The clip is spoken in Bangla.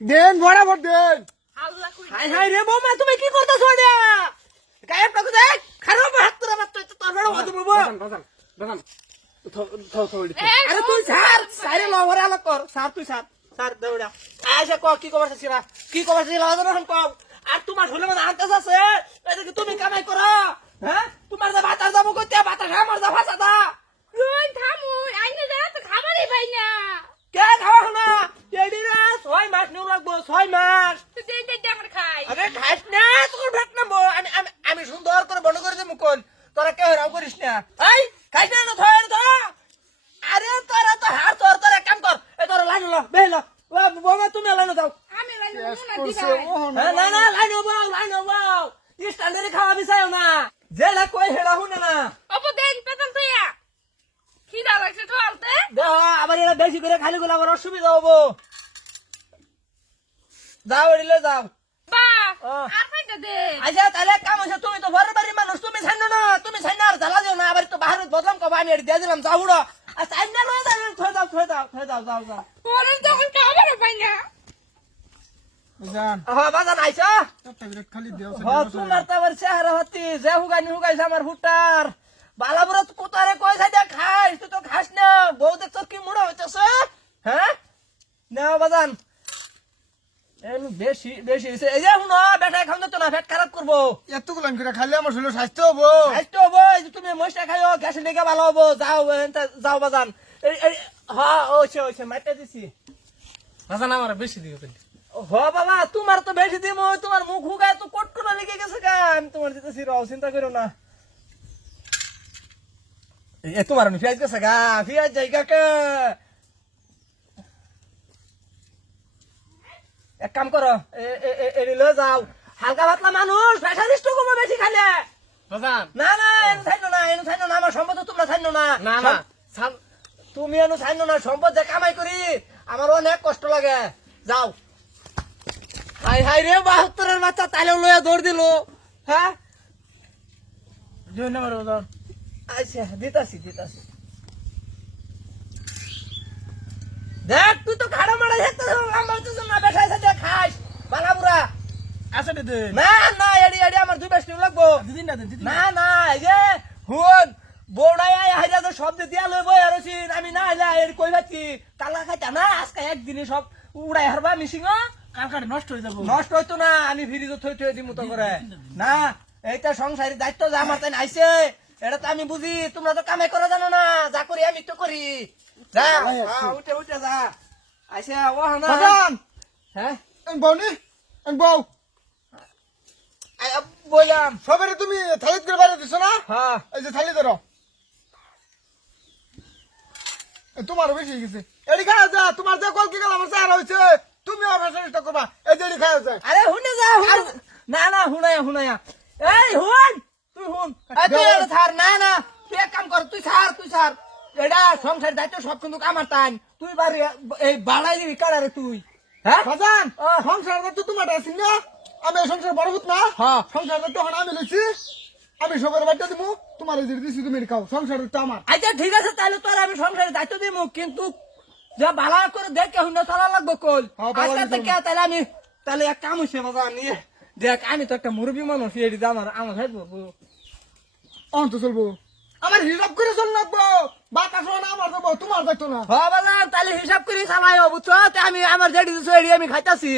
দেন বরাবর দেন। হাই হাই রে বৌমা তুমি কি করতেছো এটা গায়েব টাকু দেখ খারাপ হাত তোরা মাত্র তোর বড় কথা বলব বাজান বাজান আরে তুই ছাড় সাইরে লহরে আলো কর। সার তুই সার সার দৌড়া আইসা ক কি খবর ছিল কি খবর ছিল কও। আর তোমার মধ্যে আনতেছ আছে? তুমি কামাই করো হ্যাঁ? তোমার যে বাতাস যাব করতে বাতাস আমার যা ভাষা দা রোন থামু আইনে যা তো খাবারই পাই না কে খাওয়া না এদিন ছয় মাস নিউ লাগবো ছয় মাস। আরে খাইস না তোর ভেট নামবো আমি আমি আমি সুন্দর করে বন্ধ করে দেবো কোন? তোরা কেউ রাও করিস না। এই খাইস না ধর ধর। আরে তোরা তো হার তোর তোর এক কাম কর। এই তোর লাইন লো বেল বাবা তুমি লাইন দাও। আমি লাইন ওহ না। হ্যাঁ, না না লাইন বাও লাইন বাও স্ট্যান্ডার্ডে খাওয়া বিছাও না। যেটা কই হেড়া হুনে না। অপ দেন পেতন তুইয়া খিদা লাগছে তো আলতে। দেখ আবার এরা বেশি করে খালি গুলো আবার অসুবিধা হব। যাও এড়িলে যাও। বা ও। আর কয়টা দে। আচ্ছা তাহলে কাম হচ্ছে তুমি তো ঘরের বাড়ির মানুষ তুমি ছাইনো না তুমি ছাইনা আর জ্বালা দিও না আবার তো বাহারে বদলাম কবা আমি এটি দিয়ে দিলাম যাও উড়ো আর ছাইনা লয়ে যাও থয়ে দাও থয়ে দাও থয়ে দাও যাও যাও। ওরে যখন খাবারও পাই না। বাজান হ্যাঁ বাজান আইসা একটা বিরাট খালি দেও হ্যাঁ তোমার তো আবার চেহারা হতি যে হুগানি হুগাইছে আমার হুটার বালাবুরা তো কোতারে কই সাইডে খাইস তুই তো খাস না বউ দেখছ কি মুড়া হইতেছে হ্যাঁ নাও বাজান এম বেশি বেশি হইছে এই যে শুনো বেটা খাওয়া তো না পেট খারাপ করব। এতগুলো করে খালি আমার শরীর স্বাস্থ্য হব। স্বাস্থ্য হব এই যে তুমি মশলা খাইও লেগে ভালো হব। যাও যাও বাজান। এই এই হ্যাঁ ওইছে ওইছে মাইটা দিছি। বাজান আমার বেশি দিও কিন্তু। হ বাবা তোমার তো বেশি দিম তোমার মুখ হুগায় তো কটকনা লেগে গেছে গা। আমি তোমার দিতেছি রাও চিন্তা করো না। এ তোমার আমি পেঁয়াজ গেছে গা পেঁয়াজ জায়গা কে? এক কাম করো এড়ি লয়ে যাও। হালকা পাতলা মানুষ প্রেশার স্ট্রোক হবে বেশি খালে বাজান না না এনু ছাইনো না এনু ছাইনো না আমার সম্পদ তোমরা ছাইনো না। না, না। তুমি এনু ছাইনো না সম্পদ যে কামাই করি আমার অনেক কষ্ট লাগে। যাও। হাই হাই রে বাহাত্তরের বাচ্চা তাইলে লইয়া দৌড় দিল। হ্যাঁ নম্বর বাজান আচ্ছা দিতাছি দিতাছি। দেখ তুই তো খাড়া মারা হেঁটে আমার তো না বেঠাই সাথে খাস বালাবুরা দে না না এডি এডি আমার দুই বেশ লাগবো। দিদিন না দেন দিদিন না। না এই যে হুন বৌড়াই হাইরা তো দিয়া আর আমি না এলা এর কই ভাতি তালা খাইতা না আজকে একদিনে সব উড়াই হারবা মিশিং কালকাটা নষ্ট হয়ে যাব? নষ্ট হইতো না আমি ফ্রিজে থই থই দিমু তো করে না এইটা সংসারের দায়িত্ব যে আমার তাই আইছে এটা তো আমি বুঝি তোমরা তো কামে করে জানো না যা করি আমি তো করি। যা উঠে উঠে যা। ও না হ্যাঁ? বউ নি? বউ! বললাম তুমি থালি করে বাইরে দিছো না? হ্যাঁ। এই যে থালি ধরো। তোমারও বেশি গেছে। এডি খাওয়া যা তোমার যা কল কি গেল আমার চেহারা হয়েছে তুমি আমার চেষ্টা করবা। এই যে এডি খাওয়া যায় আরে হুনে যা না না হুনায়া হুনায়া। এই হুন! তুই হুন। তুই এটা না না। তুই এক কাম কর তুই ছাড় তুই ছাড়। এটা সংসার দায়িত্ব সব কিন্তু আমার টাইম। তুই বাড়ি এই বাড়াই দিবি কারারে তুই। হ্যাঁ। সংসার তো তোমার আছি না? আমি সংসার বড় না? হ্যাঁ। সংসার তো আমি লইছি। আমি সবার বাড়িতে দিব তোমার দিছি তুমি খাও। সংসার তো আমার। আচ্ছা ঠিক আছে তাহলে তোর আমি সংসারের দায়িত্ব দিব কিন্তু যা ভালো করে দেখে হুন্ডা চালা লাগবো কল হ্যাঁ। থেকে তাহলে আমি তাহলে এক কাম হইছে বাবা নিয়ে দেখ আমি তো একটা মুরব্বী মানুষ এটি আমার আমার ভাই বলব। অন তো চলবো। আমার হিসাব করে চল লাগবো বাতাস না আমার দেবো তোমার দায়িত্ব না। বাবা তাহলে হিসাব করে চালাই বুঝছ? আমি আমার যেটি দিছো এটি আমি খাইতাছি।